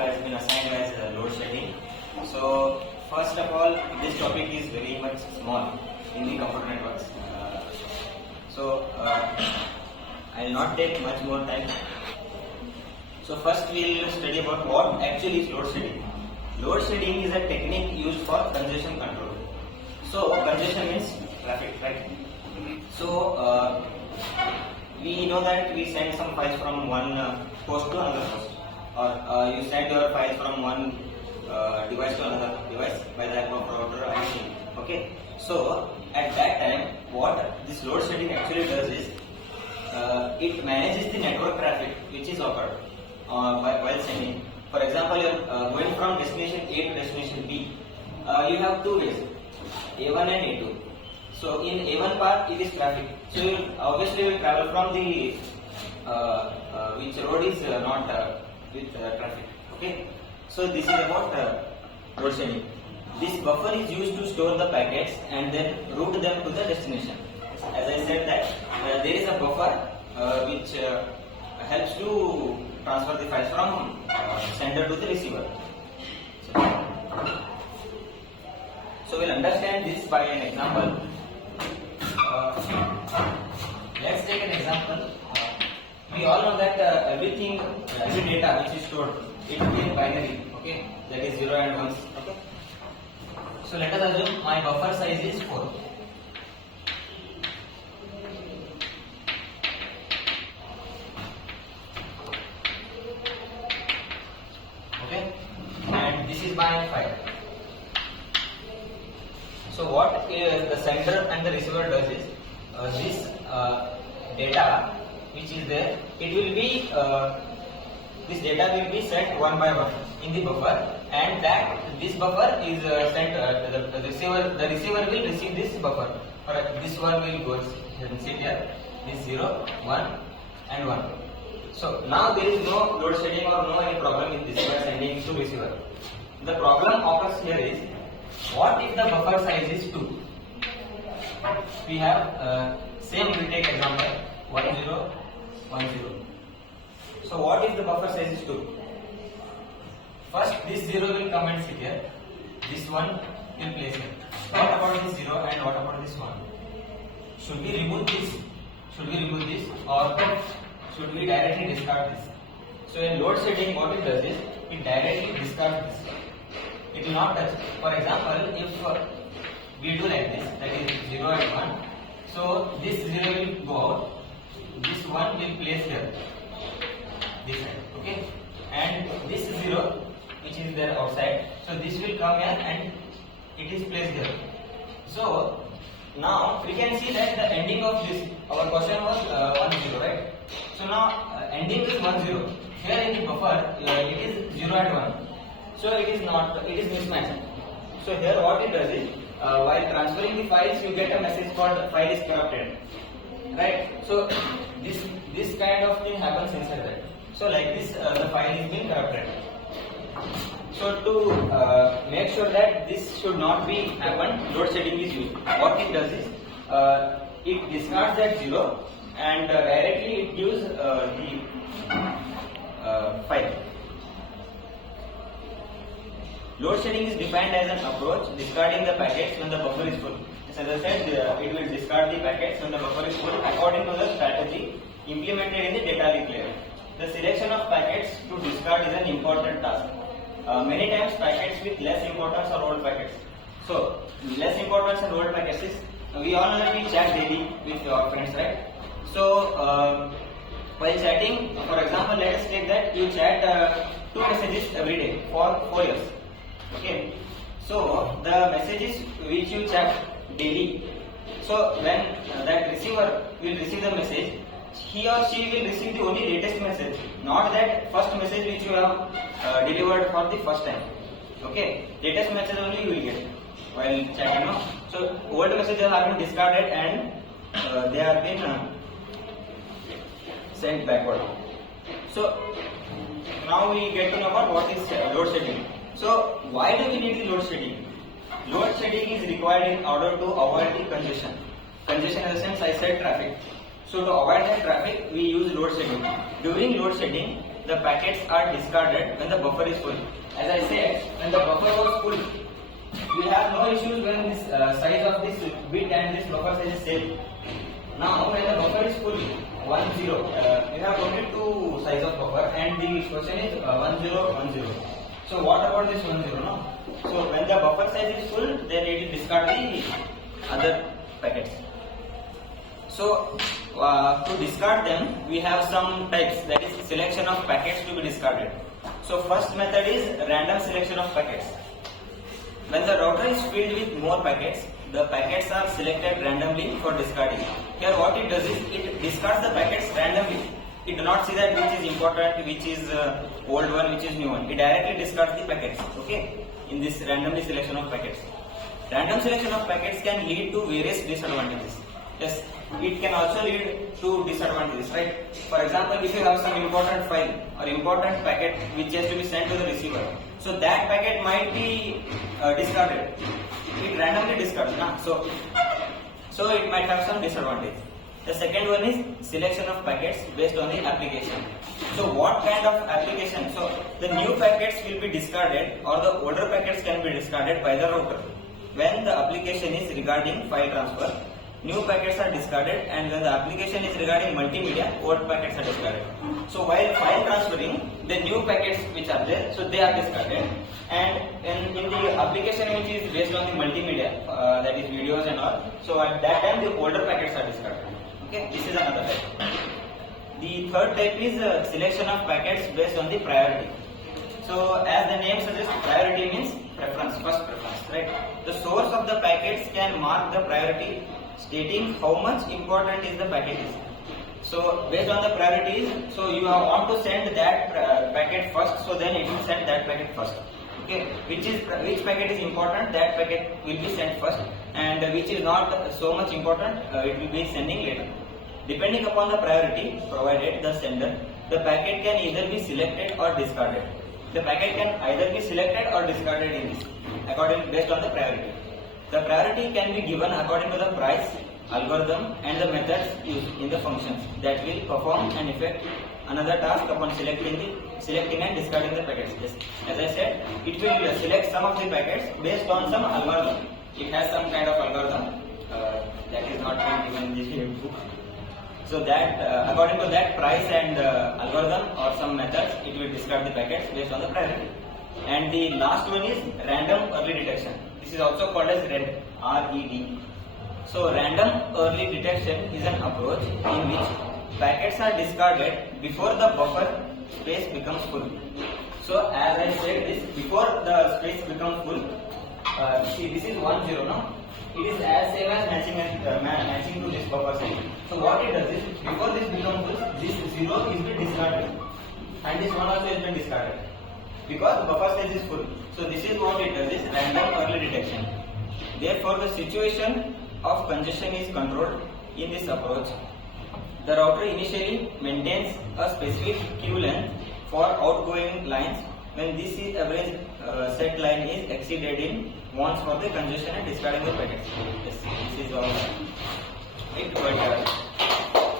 has been assigned as load shedding. So first of all, this topic is very much small in the computer networks. I will not take much more time. So first we will study about what actually is load shedding. Load shedding is a technique used for congestion control. So congestion means traffic, right? So we know that we send some files from one host to another host, or you send your files from one device to another device by the help of router or anything. Okay. So at that time, what this load shedding actually does is it manages the network traffic which is occurred while sending. For example, you are going from destination A to destination B. You have two ways, A1 and A2. So in A1 part it is traffic. So you obviously will travel from the which road is not with traffic. Okay. So this is about load shedding. This buffer is used to store the packets and then route them to the destination. As I said that there is a buffer which helps to transfer the files from sender to the receiver. So we'll understand this by an example. Let's take an example. We all know that every data which is stored, it will be binary. Okay, that is 0 and 1s. Okay. So let us assume my buffer size is 4. Okay, and this is my file. So what the sender and the receiver does is this data which is there, it will be this data will be sent one by one in the buffer, and that this buffer is sent the receiver. The receiver will receive this buffer. This one will go and sit here. This 0, 1, and 1. So now there is no load shedding or no any problem with this by sending to receiver. The problem occurs here is, what if the buffer size is 2? We have same we take example 1 0 1 0. So what if the buffer size is 2? First this 0 will come and sit here. This 1 will place here. What about this 0 and what about this 1? Should we remove this? Should we remove this, or should we directly discard this? So in load shedding, what it does is it directly discards this. It will not touch. For example, if we do like this, that is 0 and 1. So this 0 will go out. This 1 will place here. This side. Okay. And this 0 which is there outside. So this will come here and it is placed here. So now we can see that the ending of this, our question was 1 0, right? So now ending is 1 0. Here in the buffer it is 0 and 1. So it is not, it is mismatched. So here what it does is, while transferring the files, you get a message called file is corrupted, right? So this kind of thing happens inside that. So like this, the file is being corrupted. So to make sure that this should not be happen, load shedding is used. What it does is, it discards that 0 and directly it gives the file. Load shedding is defined as an approach discarding the packets when the buffer is full. As I said, it will discard the packets when the buffer is full according to the strategy implemented in the data link layer. The selection of packets to discard is an important task. Many times packets with less importance or old packets. So less importance and old packets is, we all know that we chat daily with our friends, right? So while chatting, for example, let us take that you chat 2 messages every day for 4 years. Okay, so the messages which you chat daily, so when that receiver will receive the message, he or she will receive the only latest message, not that first message which you have delivered for the first time. Okay, latest message only you will get while chatting. No? So old messages have been discarded and they have been sent backward. So now we get to know about what is load shedding. So why do we need the load shedding? Load shedding is required in order to avoid the congestion. Congestion in the sense I said traffic. So to avoid that traffic, we use load shedding. During load shedding, the packets are discarded when the buffer is full. As I said, when the buffer was full, we have no issues when this size of this bit and this buffer size is same. Now when the buffer is full, 1 0, we have only two size of buffer and the question is 1 0 1 0. So what about this 1 0? No. So when the buffer size is full, then it will discard the other packets. So to discard them, we have some types, that is selection of packets to be discarded. So first method is random selection of packets. When the router is filled with more packets, the packets are selected randomly for discarding. Here what it does is it discards the packets randomly. It does not see that which is important, which is old one, which is new one. It directly discards the packets. Okay, in this randomly selection of packets. Random selection of packets can lead to various disadvantages. Yes, it can also lead to disadvantages, right? For example, if you have some important file or important packet which has to be sent to the receiver, so that packet might be discarded. It randomly discards, na? So it might have some disadvantage. The second one is selection of packets based on the application. So what kind of application? So the new packets will be discarded or the older packets can be discarded by the router. When the application is regarding file transfer, new packets are discarded, and when the application is regarding multimedia, old packets are discarded. So while file transferring, the new packets which are there, so they are discarded, and in the application which is based on the multimedia, that is videos and all, so at that time the older packets are discarded. Okay, this is another type. The third type is selection of packets based on the priority. So as the name suggests, priority means preference, first preference, right? The source of the packets can mark the priority, stating how much important is the packet is. So based on the priorities, so you want to send that packet first, so then it will send that packet first. Okay, which packet is important, that packet will be sent first, and which is not so much important, it will be sending later. Depending upon the priority provided the sender, the packet can either be selected or discarded. The packet can either be selected or discarded in this, according based on the priority. The priority can be given according to the price, algorithm, and the methods used in the functions that will perform and effect another task upon selecting and discarding the packets. Yes. As I said, it will select some of the packets based on some algorithm. It has some kind of algorithm that is not given in this book. So that according to that price and algorithm or some methods, it will discard the packets based on the priority. And the last one is random early detection. This is also called as RED, R-E-D. So random early detection is an approach in which packets are discarded before the buffer space becomes full. So as I said this, before the space becomes full, see this is 1 0 now. It is as same as matching to this buffer size. So what it does is, before this becomes full, this 0 is been discarded and this 1 also has been discarded because the buffer size is full. So this is what it does, is random early detection. Therefore the situation of congestion is controlled in this approach. The router initially maintains a specific queue length for outgoing lines when this is average set line is exceeded in once for the congestion and discarding the packets. Yes, this is all. Right.